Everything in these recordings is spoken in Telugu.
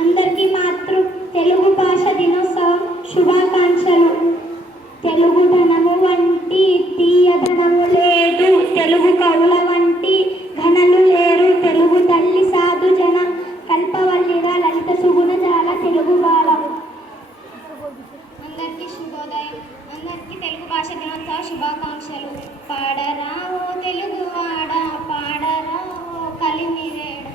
అందరికీ తెలుగు భాష దినోత్సవం శుభాకాంక్షలు. తెలుగుదనము వంటి తీయదనము లేదు, తెలుగు కవుల వంటి ఘనలు లేరు. తెలుగు తల్లి సాధు జన కల్పవల్లిగా లలిత సుగుణజాల తెలుగు బాల. అందరికీ శుభోదయం. అందరికీ తెలుగు భాష దినోత్సవ శుభాకాంక్షలు. పాడరా ఓ తెలుగు వాడ, పాడరా ఓ కలిమిరేడ,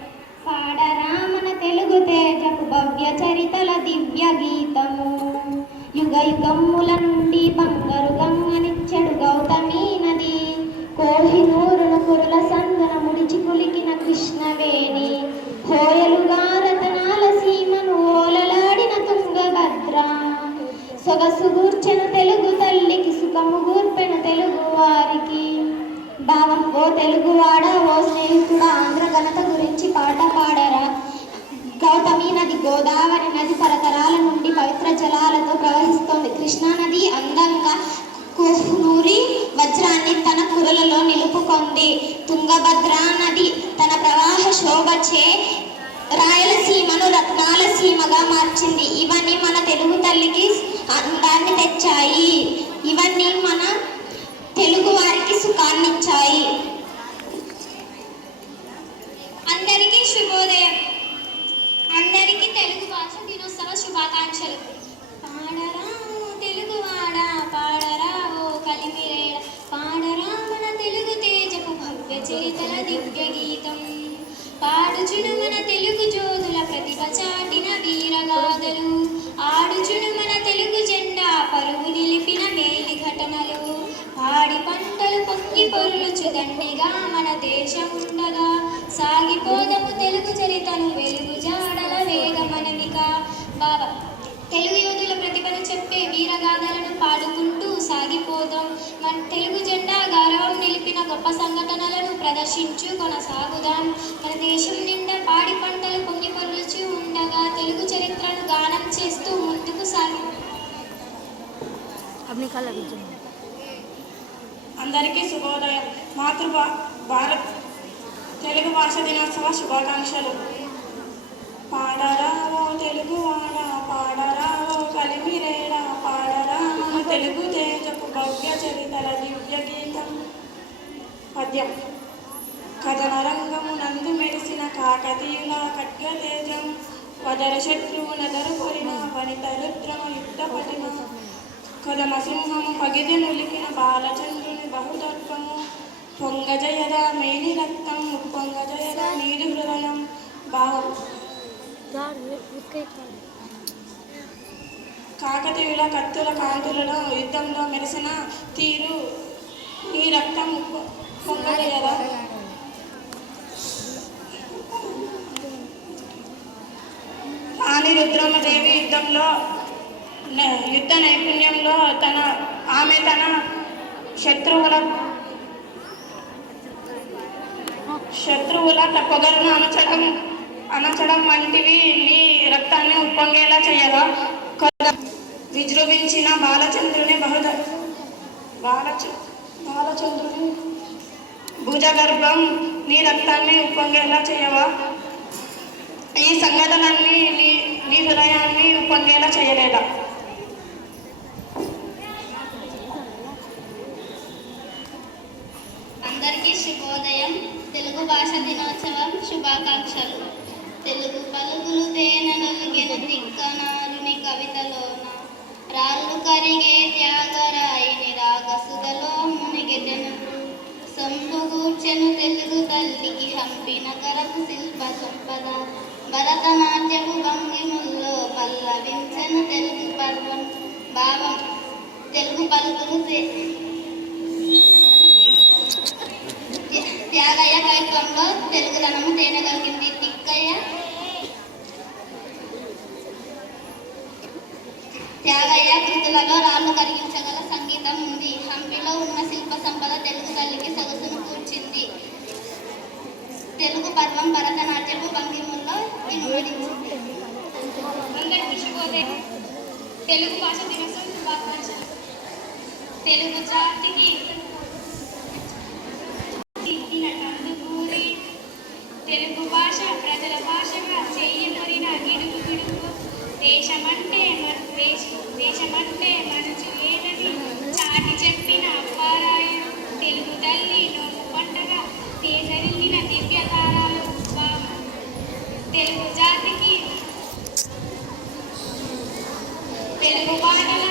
పాడరా మన తెలుగు తేజపు భవ్య చరితల దివ్య గీతము. యుగ యుగముల నుండి బంగారు గంగనిచ్చెడు గౌతమి నది, కోహినూరును కురుల సందన ముడిచి కులికిన కృష్ణవేణి, హోయలుగా రతనాల సీమను ఓలలాడిన తుంగభద్ర, సొగసు గూర్చెను తెలుగు తల్లికి, సుఖము గూర్పెను తెలుగు వారికి. భావం: ఓ తెలుగువాడ, ఓ స్నేహితుడా, ఆంధ్ర ఘనత గురించి పాట పాడరా. గౌతమి నది, గోదావరి నది తరతరాల నుండి పవిత్ర జలాలతో ప్రవహిస్తోంది. కృష్ణా నది అందంగా కోహినూరి వజ్రాన్ని తన కురలలో నిలుపుకుంది. తుంగభద్ర నది తన ప్రవాహ శోభచే రాయలసీమను రత్నాల సీమగా మార్చింది. ఇవన్నీ మన తెలుగు తల్లికి అందాన్ని తెచ్చాయి. ఇవన్నీ మన తెలుగు వారికి సుఖాన్నిచ్చాయి. అందరికీ శుభోదయం. అందరికీ తెలుగు భాష దినోత్సవ శుభాకాంక్షలు. పాడరా తెలుగువాడ, పాడరా ఓ కలిమిరేడ, పాడరా మన తెలుగు తేజపు భవ్య చరితల దివ్య గీతం. పాడుచును మన తెలుగు జోదుల ప్రతిభ చాటిన వీరగాథలు, ఆడుచును మన తెలుగు జెండా పరువు నిలిపిన మేలి ఘటనలు. పాడి పంటలు పొంగి పొరులుచు దండిగా మన దేశముండగా, సాగిపోదము తెలుగు చరితను వెలుగు జాడల వేగమనమిక. బాబా: తెలుగు యోధుల ప్రతిభను చెప్పే వీరగాథలను పాడుకుంటూ సాగిపోదాం. మన తెలుగు జెండా గౌరవం నిలిపిన గొప్ప సంఘటనలను ప్రదర్శించు కొనసాగుదాం. మన దేశం నిండా పాడి పంటలు పొంగి పొరులుచు ఉండగా, తెలుగు చరిత్రను గానం చేస్తూ ముందుకు సాగి. అందరికీ శుభోదయం. భారత్ తెలుగు భాష దినోత్సవ శుభాకాంక్షలు. పాడరా ఓ తెలుగువాడ, పాడరా ఓ కలిమిరేడ, పాడరా మన తెలుగు తేజపు భవ్య చరితల దివ్య గీతం. పద్యం: కథన రంగము నందు మెరిసిన కాకతీయుల ఖడ్గ తేజం, వదర శత్రువు నదరు కొరిన వనిత రుద్రమ యుద్ధ పటిమ, కదమ సింహము పగిది నులికిన బాలచంద్రుని బహుదర్పము, పొంగ జయద మేని రక్తం ఉప్పొంగ జయద నీరు హృదయం. భావం: కాకతీయుల కత్తుల కాంతులలో యుద్ధంలో మెరిసిన తీరు నీ రక్తం పొంగజేయదా. రాణి రుద్రమదేవి యుద్ధ నైపుణ్యంలో ఆమె తన శత్రువుల పొగరును అణచడం వంటివి నీ రక్తాన్ని ఉప్పొంగేలా చేయగా, విజృంభించిన బాలచంద్రుని భుజగర్భం నీ రక్తాన్ని ఉప్పొంగేలా చేయవా. ఈ సంఘటనల్ని నీ హృదయాన్ని ఉప్పొంగేలా చేయలేదా. అందరికీ శుభోదయం. తెలుగు భాష దినోత్సవం శుభాకాంక్షలు. తెలుగు పలుకులు తేనెలొలిగెను తిక్కనారుని కవితలోన, రాళ్ళు కరిగే త్యాగరాయిని రాగసుధలో మునిగెదెను, సొంపుగూర్చెను తెలుగు తల్లికి హంపి నగరపు శిల్ప సంపద, భరతనాట్యపు భంగిముల్లో పల్లవించెను తెలుగు పర్వం. భావం: తెలుగు పలుకులు త్యాగయ్య కవిత్వంలో తెలుగుదనము తేనెగలిగింది. త్యాగయ్య కృతులలో రాళ్ళు కరిగించగల సంగీతం ఉంది. హంపిలో ఉన్న శిల్ప సంపద తెలుగు తల్లికి సొగసును కూర్చింది. తెలుగు పర్వం భరతనాట్యపు భంగిముల్లో ఇనుమడించింది. అందరికీ శుభోదయం. తెలుగు భాష దినోత్సవం శుభాకాంక్షలు. తెలుగు జాతికి తెలుగు భాష ప్రజల భాషగా చెయ్యి దేశమంటే మనసు ఏదని చాటి చెప్పిన పారాయణ తెలుగు తల్లి నోము పంటగా తేజరిల్లిన దివ్య తారాలు తెలుగు జాతికి తెలుగు పాటల